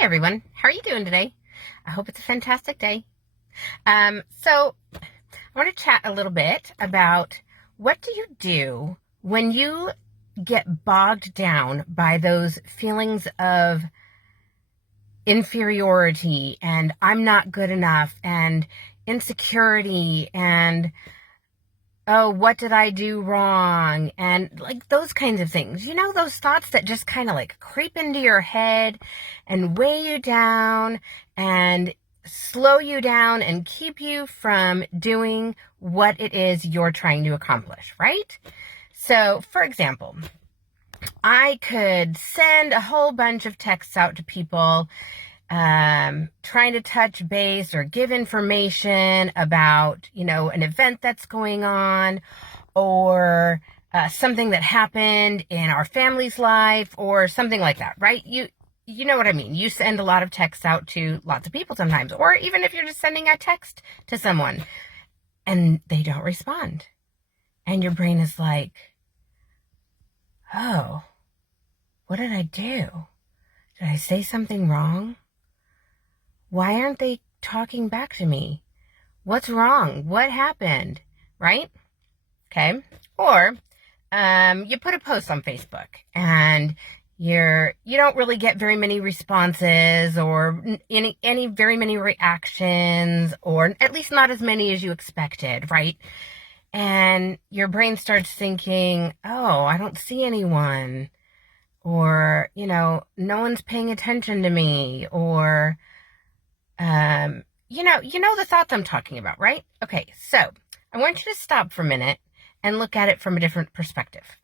everyone, how are you doing today? I hope it's a fantastic day. So I want to chat a little bit about what do you do when you get bogged down by those feelings of inferiority and I'm not good enough and insecurity and oh, what did I do wrong? And like those kinds of things. You know, those thoughts that just kind of like creep into your head and weigh you down and slow you down and keep you from doing what it is you're trying to accomplish, right? So, for example, I could send a whole bunch of texts out to people trying to touch base or give information about, an event that's going on or something that happened in our family's life or something like that, right? You know what I mean? You send a lot of texts out to lots of people sometimes, or even if you're just sending a text to someone and they don't respond. And your brain is like, oh, what did I do? Did I say something wrong? Why aren't they talking back to me? What's wrong? What happened? Right? Okay. Or you put a post on Facebook and you don't really get very many responses or any very many reactions, or at least not as many as you expected, right? And your brain starts thinking, oh, I don't see anyone, or no one's paying attention to me, or the thoughts I'm talking about, right? Okay, so I want you to stop for a minute and look at it from a different perspective.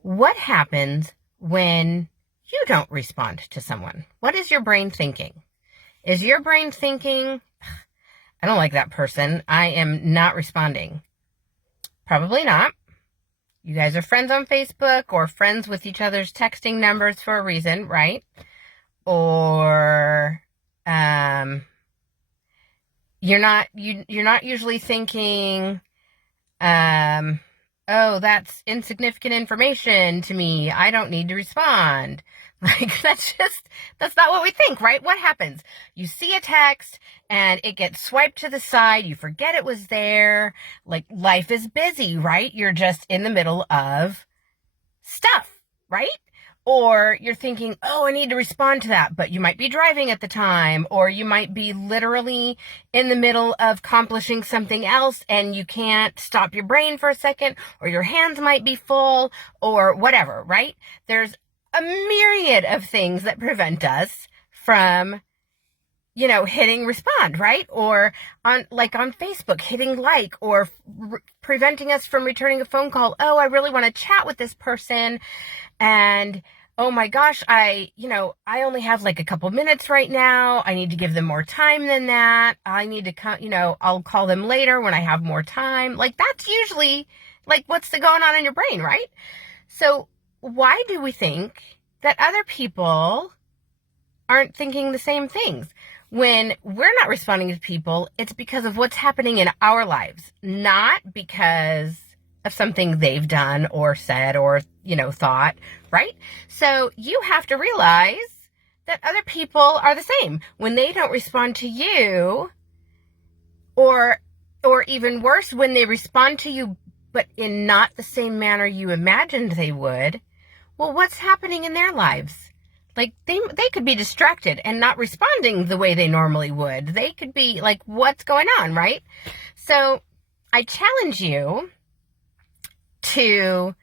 What happens when you don't respond to someone? What is your brain thinking? Is your brain thinking, I don't like that person, I am not responding? Probably not. You guys are friends on Facebook or friends with each other's texting numbers for a reason, right? Or you're not usually thinking, oh, that's insignificant information to me, I don't need to respond. Like, that's not what we think, right? What happens? You see a text and it gets swiped to the side. You forget it was there. Like, life is busy, right? You're just in the middle of stuff, right? Or you're thinking, oh, I need to respond to that, but you might be driving at the time, or you might be literally in the middle of accomplishing something else and you can't stop your brain for a second, or your hands might be full, or whatever, right? There's a myriad of things that prevent us from, hitting respond, right? Or on Facebook, hitting like, or preventing us from returning a phone call. Oh, I really want to chat with this person. And oh my gosh, I only have like a couple minutes right now. I need to give them more time than that. I need to I'll call them later when I have more time. Like, that's usually like what's going on in your brain, right? So why do we think that other people aren't thinking the same things? When we're not responding to people, it's because of what's happening in our lives, not because of something they've done or said or, thought, right? So you have to realize that other people are the same. When they don't respond to you, or even worse, when they respond to you, but in not the same manner you imagined they would, well, what's happening in their lives? Like, they could be distracted and not responding the way they normally would. They could be like, what's going on, right? So I challenge you to,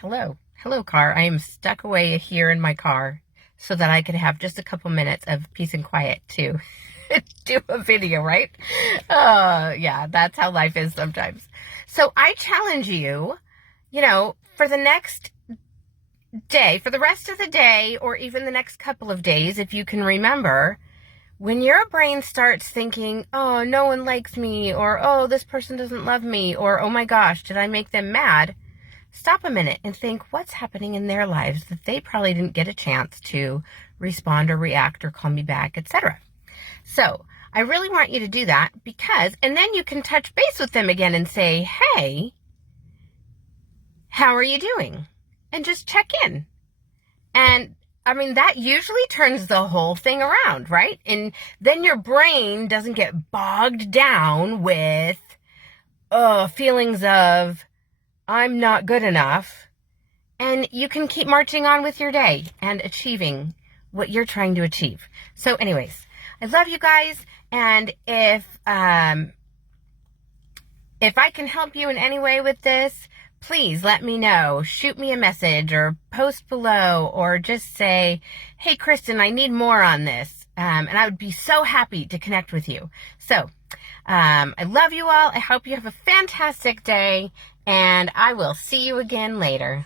hello car. I am stuck away here in my car so that I could have just a couple minutes of peace and quiet to do a video, right? Yeah, that's how life is sometimes. So I challenge you, for the next day, for the rest of the day, or even the next couple of days, if you can remember, when your brain starts thinking, oh, no one likes me, or oh, this person doesn't love me, or oh my gosh, did I make them mad? Stop a minute and think, what's happening in their lives that they probably didn't get a chance to respond or react or call me back, etc. So I really want you to do that, because, and then you can touch base with them again and say, hey, how are you doing? And just check in. And I mean, that usually turns the whole thing around, right? And then your brain doesn't get bogged down with feelings of, I'm not good enough. And you can keep marching on with your day and achieving what you're trying to achieve. So anyways, I love you guys. And if I can help you in any way with this, please let me know. Shoot me a message or post below, or just say, hey, Kristen, I need more on this. And I would be so happy to connect with you. So I love you all. I hope you have a fantastic day, and I will see you again later.